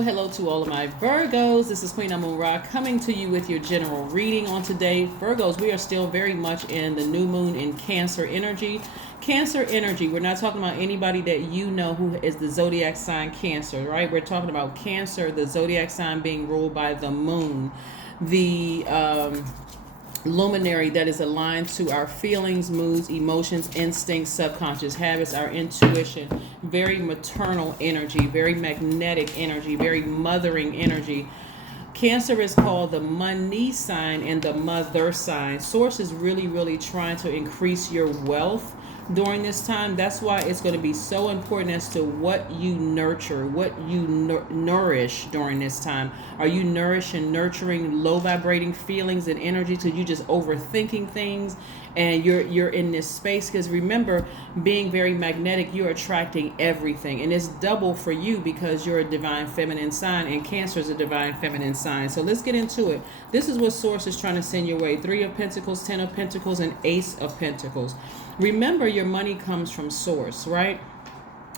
Hello to all of my Virgos. This is Queen Amun Ra coming to you with your general reading on today. Virgos, we are still very much in the new moon in Cancer energy. Cancer energy, we're not talking about anybody that you know who is the Zodiac sign Cancer, right? We're talking about Cancer, the Zodiac sign being ruled by the moon. The luminary that is aligned to our feelings, moods, emotions, instincts, subconscious habits, our intuition. Very maternal energy, very magnetic energy, very mothering energy. Cancer is called the money sign and the mother sign. Source is really trying to increase your wealth during this time. That's why it's going to be so important as to what you nurture, what you nourish during this time. Are you nourishing, nurturing low vibrating feelings and energy? So you just overthinking things and you're in this space? Because remember, being very magnetic, you're attracting everything, and it's double for you because you're a divine feminine sign and Cancer is a divine feminine sign. So let's get into it. This is what Source is trying to send your way. 3 of Pentacles, 10 of Pentacles, and Ace of Pentacles. Remember, your money comes from Source, right?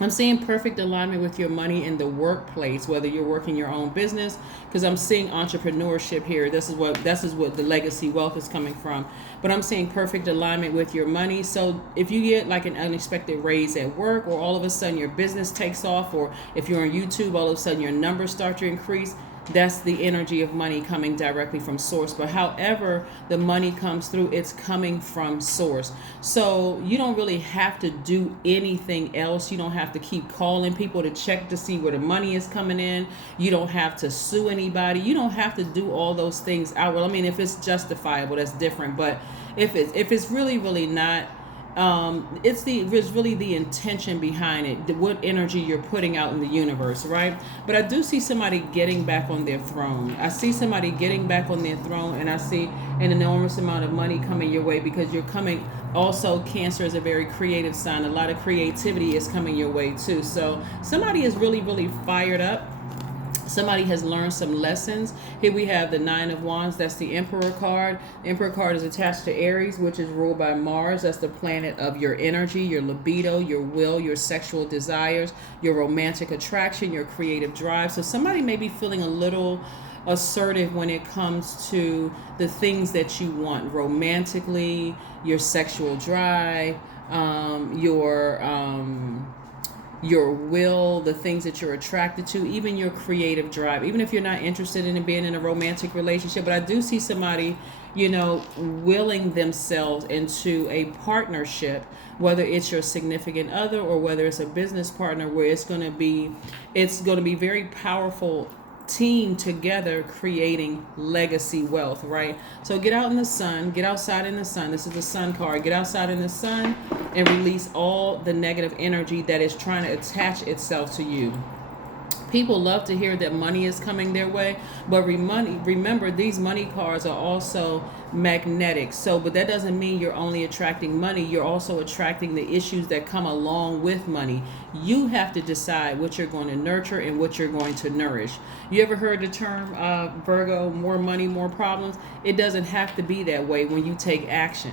I'm seeing perfect alignment with your money in the workplace, whether you're working your own business, because I'm seeing entrepreneurship here. This is what the legacy wealth is coming from. But I'm seeing perfect alignment with your money. So if you get like an unexpected raise at work, or all of a sudden your business takes off, or if you're on YouTube, all of a sudden your numbers start to increase, that's the energy of money coming directly from Source. But however the money comes through, it's coming from Source. So you don't really have to do anything else. You don't have to keep calling people to check to see where the money is coming in. You don't have to sue anybody. You don't have to do all those things out. Well, I mean, if it's justifiable, that's different. But if it's really not, it's really the intention behind it, what energy you're putting out in the universe, right? But I do see somebody getting back on their throne. I see somebody getting back on their throne, and I see an enormous amount of money coming your way because you're coming. Also, Cancer is a very creative sign. A lot of creativity is coming your way too. So somebody is really fired up. Somebody has learned some lessons. Here we have the 9 of Wands. That's the Emperor card. The Emperor card is attached to Aries, which is ruled by Mars. That's the planet of your energy, your libido, your will, your sexual desires, your romantic attraction, your creative drive. So somebody may be feeling a little assertive when it comes to the things that you want romantically, your sexual drive, your will, the things that you're attracted to, even your creative drive, even if you're not interested in being in a romantic relationship. But I do see somebody, willing themselves into a partnership, whether it's your significant other or whether it's a business partner, where it's going to be very powerful team together creating legacy wealth, right? So get out in the sun, get outside in the sun. This is the sun card. Get outside in the sun and release all the negative energy that is trying to attach itself to you. People love to hear that money is coming their way, but remember, these money cards are also magnetic. But that doesn't mean you're only attracting money. You're also attracting the issues that come along with money. You have to decide what you're going to nurture and what you're going to nourish. You ever heard the term, Virgo, more money, more problems? It doesn't have to be that way when you take action.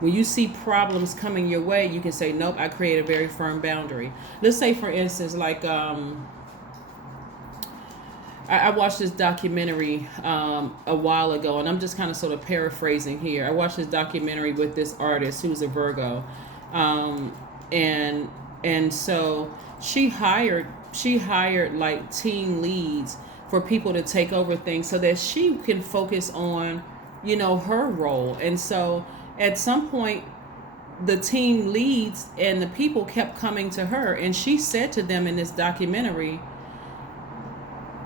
When you see problems coming your way, you can say, nope, I create a very firm boundary. Let's say, for instance, like, I watched this documentary a while ago, and I'm just kind of sort of paraphrasing here. I watched this documentary with this artist who's a Virgo, and so she hired like team leads for people to take over things so that she can focus on, her role. And so at some point, the team leads and the people kept coming to her, and she said to them in this documentary,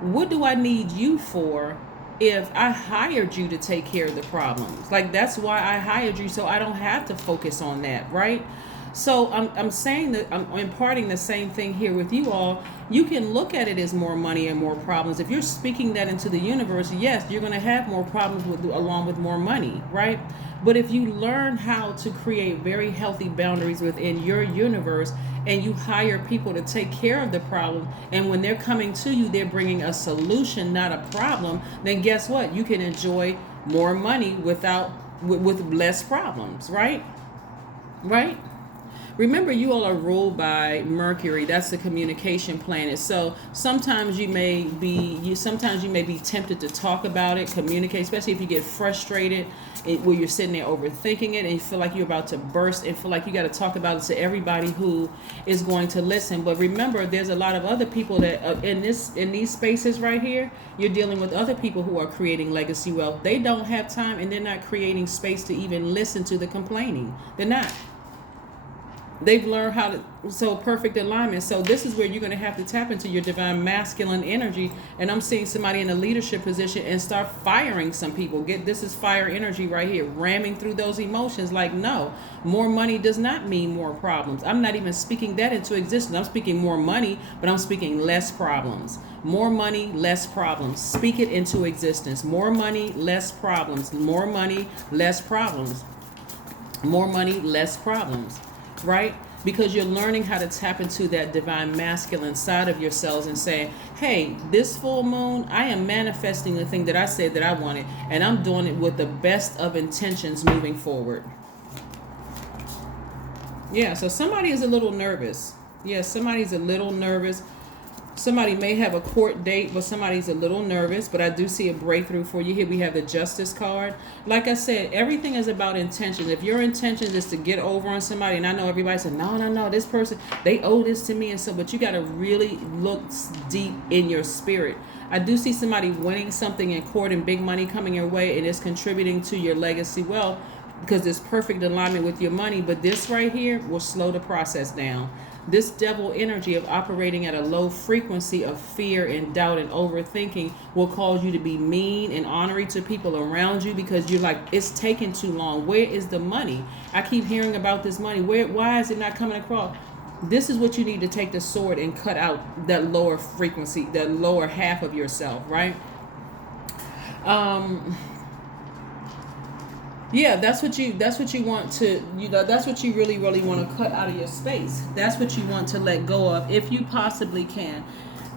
what do I need you for if I hired you to take care of the problems? Like, that's why I hired you, so I don't have to focus on that, right? So I'm saying that I'm imparting the same thing here with you all. You can look at it as more money and more problems. If you're speaking that into the universe, yes, you're going to have more problems along with more money, right? But if you learn how to create very healthy boundaries within your universe, and you hire people to take care of the problem, and when they're coming to you, they're bringing a solution, not a problem, then guess what? You can enjoy more money with less problems, right? Remember, you all are ruled by Mercury. That's the communication planet. So sometimes you may be tempted to talk about it, communicate, especially if you get frustrated where you're sitting there overthinking it and you feel like you're about to burst and feel like you got to talk about it to everybody who is going to listen. But remember, there's a lot of other people that in these spaces right here, you're dealing with other people who are creating legacy wealth. They don't have time and they're not creating space to even listen to the complaining. They're not. They've learned how to, so perfect alignment. So this is where you're going to have to tap into your divine masculine energy. And I'm seeing somebody in a leadership position and start firing some people. This is fire energy right here, ramming through those emotions. Like, no, more money does not mean more problems. I'm not even speaking that into existence. I'm speaking more money, but I'm speaking less problems. More money, less problems. Speak it into existence. More money, less problems. More money, less problems. More money, less problems. Right? Because you're learning how to tap into that divine masculine side of yourselves and say, hey, this full moon, I am manifesting the thing that I said that I wanted, and I'm doing it with the best of intentions moving forward. Yeah, so somebody is a little nervous. Yeah, somebody's a little nervous. Somebody may have a court date, but somebody's a little nervous. But I do see a breakthrough for you. Here we have the Justice card. Like I said, everything is about intention. If your intention is to get over on somebody, and I know everybody said, no, this person, they owe this to me. And so, but you got to really look deep in your spirit. I do see somebody winning something in court and big money coming your way, and it's contributing to your legacy wealth because it's perfect alignment with your money. But this right here will slow the process down. This devil energy of operating at a low frequency of fear and doubt and overthinking will cause you to be mean and ornery to people around you because you're like, it's taking too long. Where is the money? I keep hearing about this money. Why is it not coming across? This is what you need to take the sword and cut out that lower frequency, that lower half of yourself, right? Yeah, that's what you want to, that's what you really want to cut out of your space. That's what you want to let go of if you possibly can.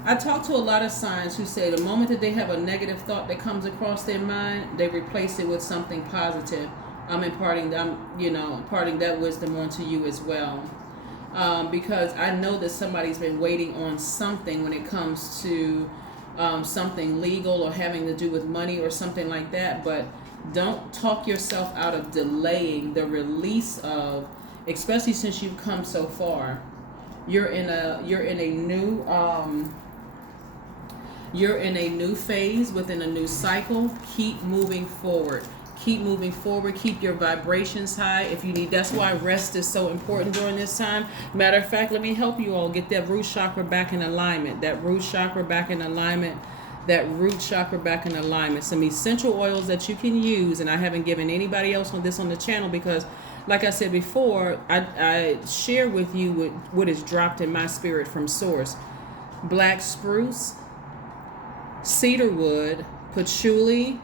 I talk to a lot of signs who say the moment that they have a negative thought that comes across their mind, they replace it with something positive. I'm imparting that wisdom onto you as well. Because I know that somebody's been waiting on something when it comes to something legal or having to do with money or something like that, but don't talk yourself out of delaying the release of, especially since you've come so far. You're in a new phase within a new cycle. Keep moving forward. Keep moving forward. Keep your vibrations high. If you need, that's why rest is so important during this time. Matter of fact, let me help you all get that root chakra back in alignment. That root chakra back in alignment. Some essential oils that you can use, and I haven't given anybody else on the channel because, like I said before, I share with you what is dropped in my spirit from source. Black spruce, cedarwood, patchouli,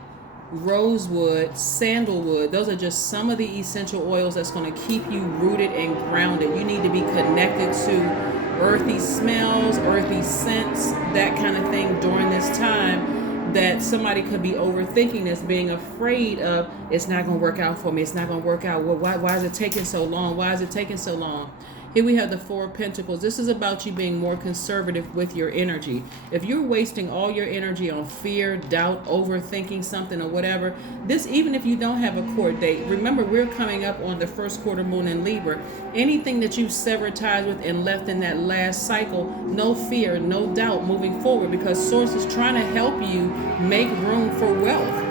rosewood, sandalwood. Those are just some of the essential oils that's going to keep you rooted and grounded. You need to be connected to earthy smells, earthy scents, that kind of thing during this time that somebody could be overthinking this, being afraid of, it's not going to work out for me. It's not going to work out. Well, why is it taking so long? Why is it taking so long? Here we have the Four of Pentacles. This is about you being more conservative with your energy. If you're wasting all your energy on fear, doubt, overthinking something or whatever, this, even if you don't have a court date, remember we're coming up on the first quarter moon in Libra. Anything that you've severed ties with and left in that last cycle, no fear, no doubt moving forward, because Source is trying to help you make room for wealth.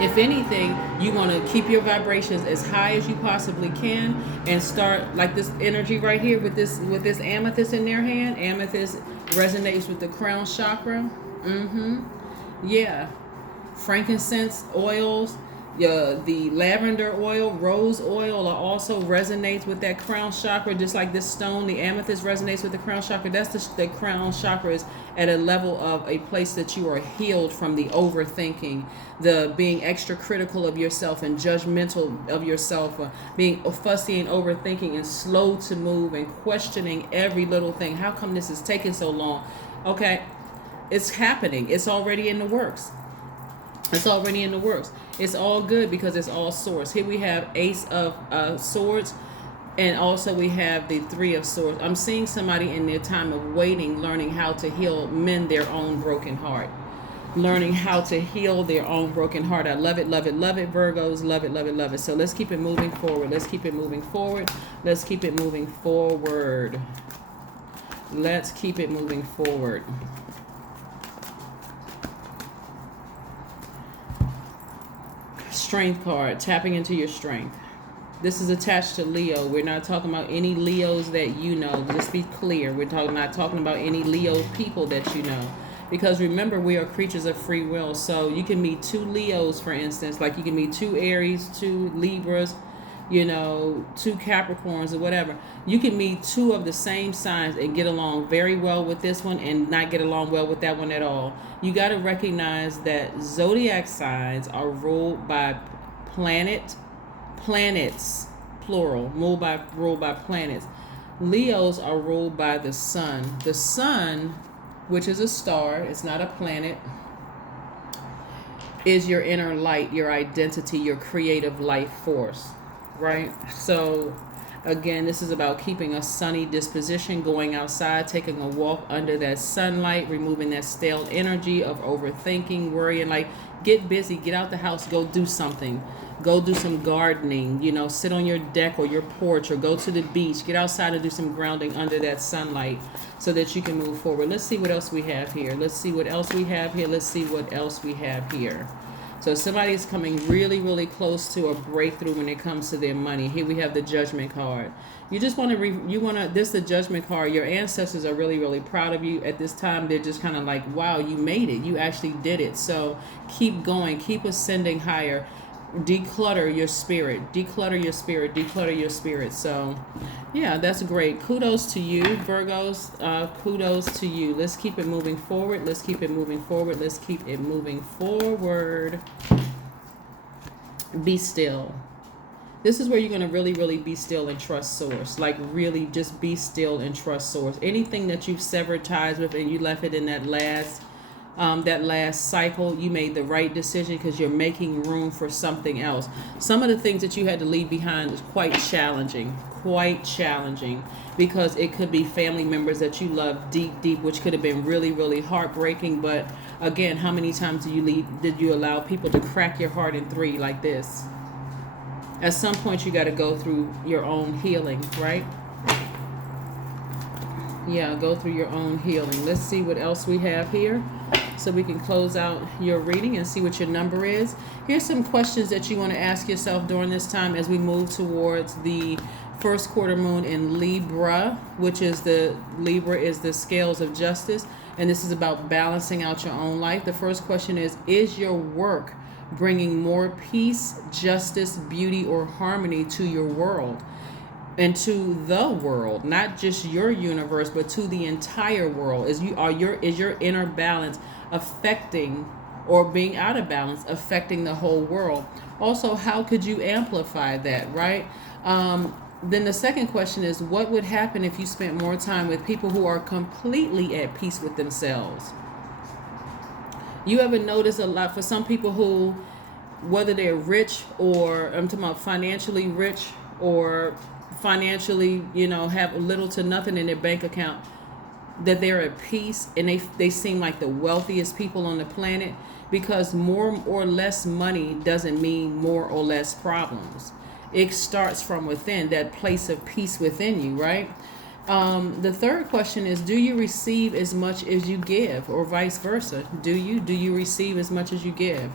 If anything, you want to keep your vibrations as high as you possibly can and start like this energy right here with this amethyst in their hand. Amethyst resonates with the crown chakra. Yeah. Frankincense oils, the lavender oil, rose oil also resonates with that crown chakra, just like this stone, the amethyst resonates with the crown chakra. That's the crown chakra is at a level of a place that you are healed from the overthinking, the being extra critical of yourself and judgmental of yourself, being fussy and overthinking and slow to move and questioning every little thing. How come this is taking so long? Okay, it's happening. It's already in the works. It's already in the works. It's all good because it's all source. Here we have Ace of Swords. And also we have the Three of Swords. I'm seeing somebody in their time of waiting, learning how to heal, mend their own broken heart. Learning how to heal their own broken heart. I love it, love it, love it, Virgos. Love it, love it, love it. So let's keep it moving forward. Let's keep it moving forward. Let's keep it moving forward. Let's keep it moving forward. Strength card, tapping into your strength. This is attached to Leo. We're not talking about any Leos that you know. Let's be clear. We're not talking about any Leo people that you know. Because remember, we are creatures of free will. So you can meet two Leos, for instance. Like you can meet two Aries, two Libras, you know, two Capricorns or whatever. You can meet two of the same signs and get along very well with this one and not get along well with that one at all. You got to recognize that zodiac signs are ruled by planets, plural, ruled by planets. Leos are ruled by the sun. The sun, which is a star, it's not a planet, is your inner light, your identity, your creative life force, right? So again, this is about keeping a sunny disposition, going outside, taking a walk under that sunlight, removing that stale energy of overthinking, worrying. Like, get busy, get out the house, go do something. Go do some gardening, you know, sit on your deck or your porch or go to the beach. Get outside and do some grounding under that sunlight so that you can move forward. Let's see what else we have here. Let's see what else we have here. Let's see what else we have here. So somebody is coming really, really close to a breakthrough when it comes to their money. Here we have the Judgment card. You just want to, this is the Judgment card. Your ancestors are really, really proud of you at this time. They're just kind of like, wow, you made it. You actually did it. So keep going, keep ascending higher. Declutter your spirit, declutter your spirit, declutter your spirit. So yeah, that's great. Kudos to you, Virgos. Kudos to you. Let's keep it moving forward. Let's keep it moving forward. Let's keep it moving forward. Be still. This is where you're going to really, really be still and trust source. Like really just be still and trust source. Anything that you've severed ties with and you left it in that last cycle, you made the right decision because you're making room for something else. Some of the things that you had to leave behind is quite challenging because it could be family members that you love deep, which could have been really, really heartbreaking. But again, how many times did you allow people to crack your heart in three like this? At some point, you got to go through your own healing, right? Yeah, go through your own healing. Let's see what else we have here so we can close out your reading and see what your number is. Here's some questions that you want to ask yourself during this time as we move towards the first quarter moon in Libra, which is the scales of justice. And this is about balancing out your own life. The first question is your work bringing more peace, justice, beauty, or harmony to your world? And to the world, not just your universe, but to the entire world. Is your inner balance affecting, or being out of balance affecting the whole world? Also, how could you amplify that, right? Then the second question is, what would happen if you spent more time with people who are completely at peace with themselves? You ever notice a lot for some people who, whether they're rich or, I'm talking about financially rich or financially, have little to nothing in their bank account, that they're at peace and they seem like the wealthiest people on the planet, because more or less money doesn't mean more or less problems. It starts from within, that place of peace within you, right? The third question is, do you receive as much as you give, or vice versa? Do you receive as much as you give?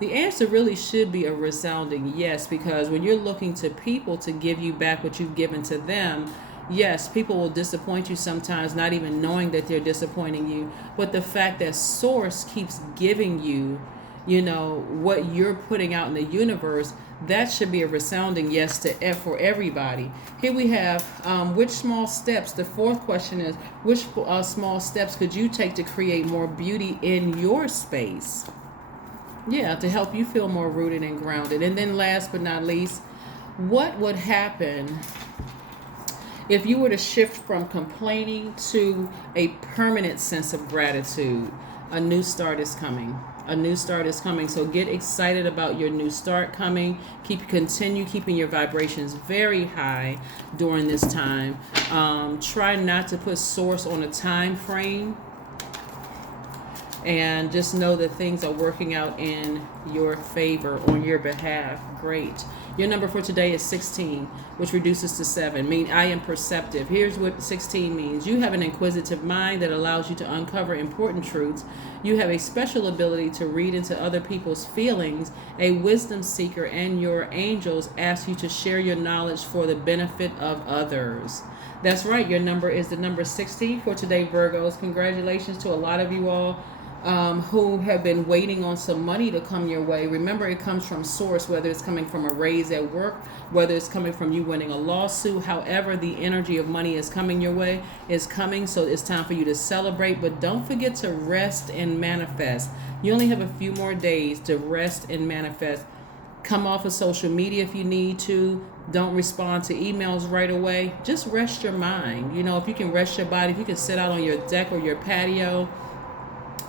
The answer really should be a resounding yes, because when you're looking to people to give you back what you've given to them, yes, people will disappoint you sometimes, not even knowing that they're disappointing you. But the fact that Source keeps giving you, what you're putting out in the universe, that should be a resounding yes for everybody. Here we have which small steps. The fourth question is, which small steps could you take to create more beauty in your space? Yeah, to help you feel more rooted and grounded. And then last but not least, what would happen if you were to shift from complaining to a permanent sense of gratitude? A new start is coming. A new start is coming. So get excited about your new start coming. Continue keeping your vibrations very high during this time. Try not to put source on a time frame. And just know that things are working out in your favor, on your behalf. Great. Your number for today is 16, which reduces to 7. Mean I am perceptive. Here's what 16 means. You have an inquisitive mind that allows you to uncover important truths. You have a special ability to read into other people's feelings. A wisdom seeker, and your angels ask you to share your knowledge for the benefit of others. That's right. Your number is the number 16 for today, Virgos. Congratulations to a lot of you all who have been waiting on some money to come your way. Remember, it comes from source, whether it's coming from a raise at work, whether it's coming from you winning a lawsuit. However, the energy of money is coming your way is coming. So it's time for you to celebrate, but don't forget to rest and manifest. You only have a few more days to rest and manifest. Come off of social media if you need to. Don't respond to emails right away. Just rest your mind. If you can rest your body, if you can sit out on your deck or your patio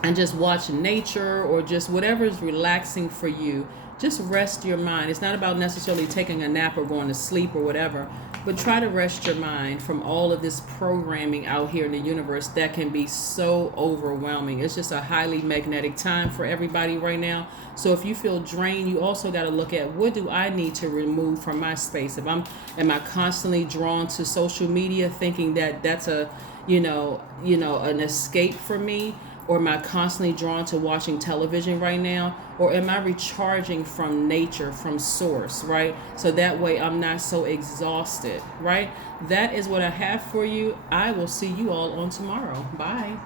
and just watch nature, or just whatever is relaxing for you, just rest your mind. It's not about necessarily taking a nap or going to sleep or whatever, but try to rest your mind from all of this programming out here in the universe that can be so overwhelming. It's just a highly magnetic time for everybody right now. So if you feel drained, you also got to look at, what do I need to remove from my space? Am I constantly drawn to social media thinking that that's an escape for me? Or am I constantly drawn to watching television right now? Or am I recharging from nature, from source, right? So that way I'm not so exhausted, right? That is what I have for you. I will see you all on tomorrow. Bye.